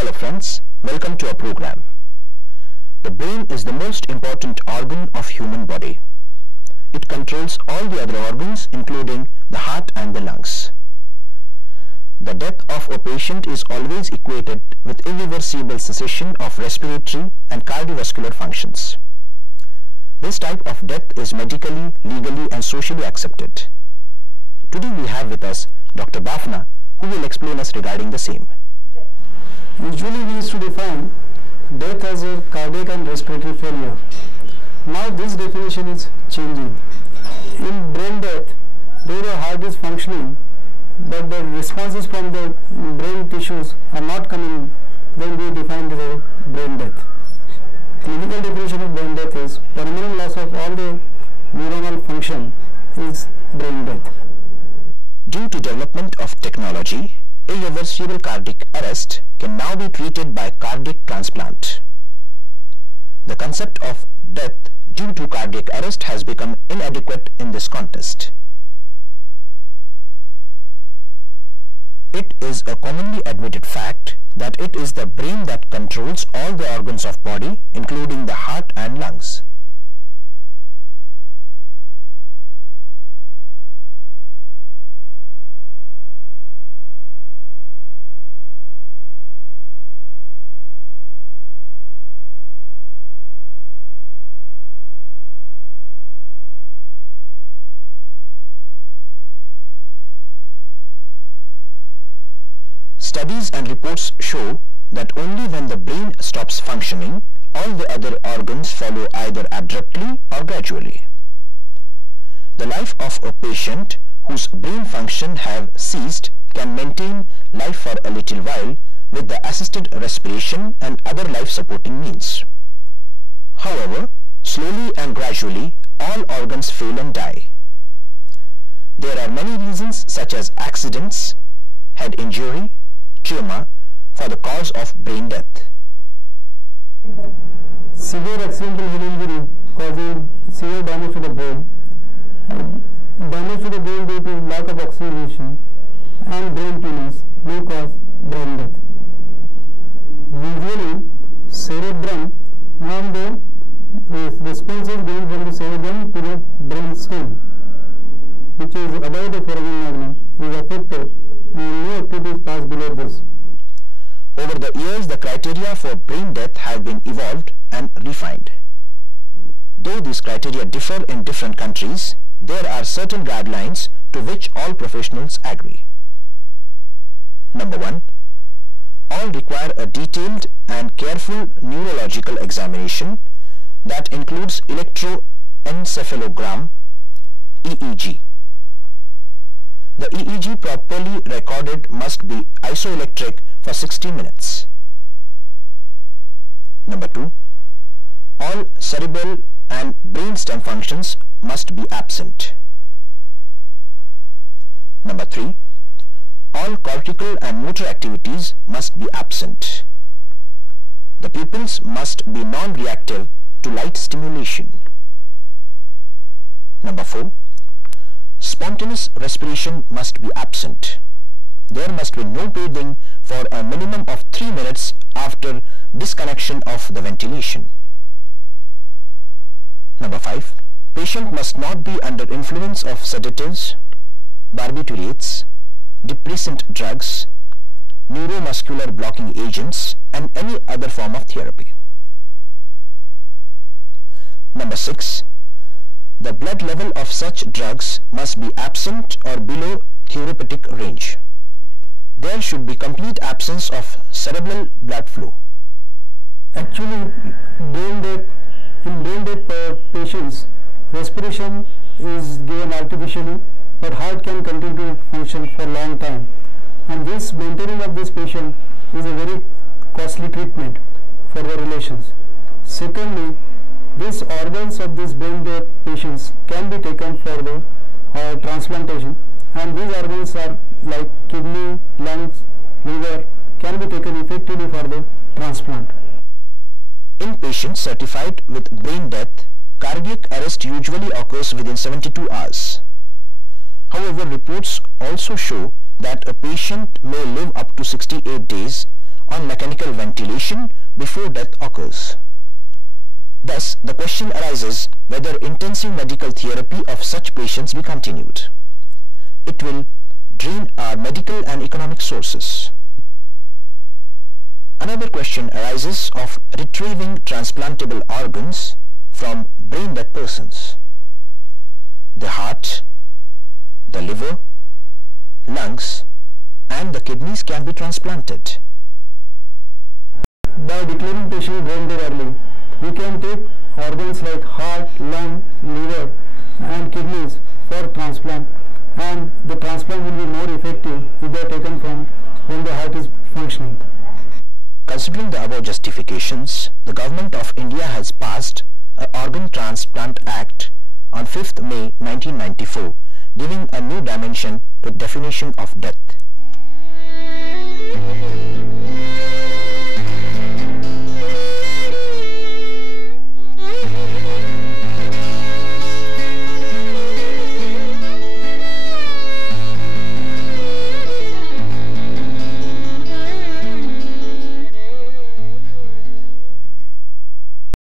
Hello friends, welcome to our program. The brain is the most important organ of human body. It controls all the other organs including the heart and the lungs. The death of a patient is always equated with irreversible cessation of respiratory and cardiovascular functions. This type of death is medically, legally and socially accepted. Today we have with us Dr. Bafna, who will explain us regarding the same. Usually we used to define death as a cardiac and respiratory failure. Now this definition is changing. In brain death, though the heart is functioning, but the responses from the brain tissues are not coming, then we define it as a brain death. Clinical definition of brain death is permanent loss of all the neuronal function is brain death. Due to development of technology, irreversible cardiac arrest can now be treated by cardiac transplant. The concept of death due to cardiac arrest has become inadequate in this context. It is a commonly admitted fact that it is the brain that controls all the organs of body, including the heart and lungs. Studies and reports show that only when the brain stops functioning, all the other organs follow either abruptly or gradually. The life of a patient whose brain function have ceased can maintain life for a little while with the assisted respiration and other life-supporting means. However, slowly and gradually, all organs fail and die. There are many reasons such as accidents, head injury, trauma for the cause of brain death. Severe accidental head injury causing severe damage to the brain, damage to the brain due to lack of oxygenation, and brain tumors may cause brain death. Usually, cerebrum and the responses going from the cerebrum to the brain stem, which is above the foramen magnum, is affected and no activities pass below this. Over the years, the criteria for brain death have been evolved and refined. Though these criteria differ in different countries, there are certain guidelines to which all professionals agree. Number 1. All require a detailed and careful neurological examination that includes electroencephalogram, EEG. The EEG properly recorded must be isoelectric for 60 minutes. Number 2. All cerebral and brainstem functions must be absent. Number 3. All cortical and motor activities must be absent. The pupils must be non-reactive to light stimulation. Number 4. Spontaneous respiration must be absent. There must be no breathing for a minimum of 3 minutes after disconnection of the ventilation. Number 5. Patient must not be under influence of sedatives, barbiturates, depressant drugs, neuromuscular blocking agents, and any other form of therapy. Number 6. The blood level of such drugs must be absent or below therapeutic range. There should be complete absence of cerebral blood flow. Actually, in brain death patients, respiration is given artificially, but heart can continue to function for a long time. And this maintaining of this patient is a very costly treatment for the relations. Secondly, these organs of these brain death patients can be taken for the transplantation, and these organs are like kidney, lungs, liver, can be taken effectively for the transplant. In patients certified with brain death, cardiac arrest usually occurs within 72 hours. However, reports also show that a patient may live up to 68 days on mechanical ventilation before death occurs. Thus, the question arises whether intensive medical therapy of such patients be continued. It will drain our medical and economic sources. Another question arises of retrieving transplantable organs from brain dead persons. The heart, the liver, lungs, and the kidneys can be transplanted. By declaring patient brain dead early, we can take organs like heart, lung, liver and kidneys for transplant, and the transplant will be more effective if they are taken from when the heart is functioning. Considering the above justifications, the Government of India has passed an Organ Transplant Act on 5th May 1994, giving a new dimension to the definition of death.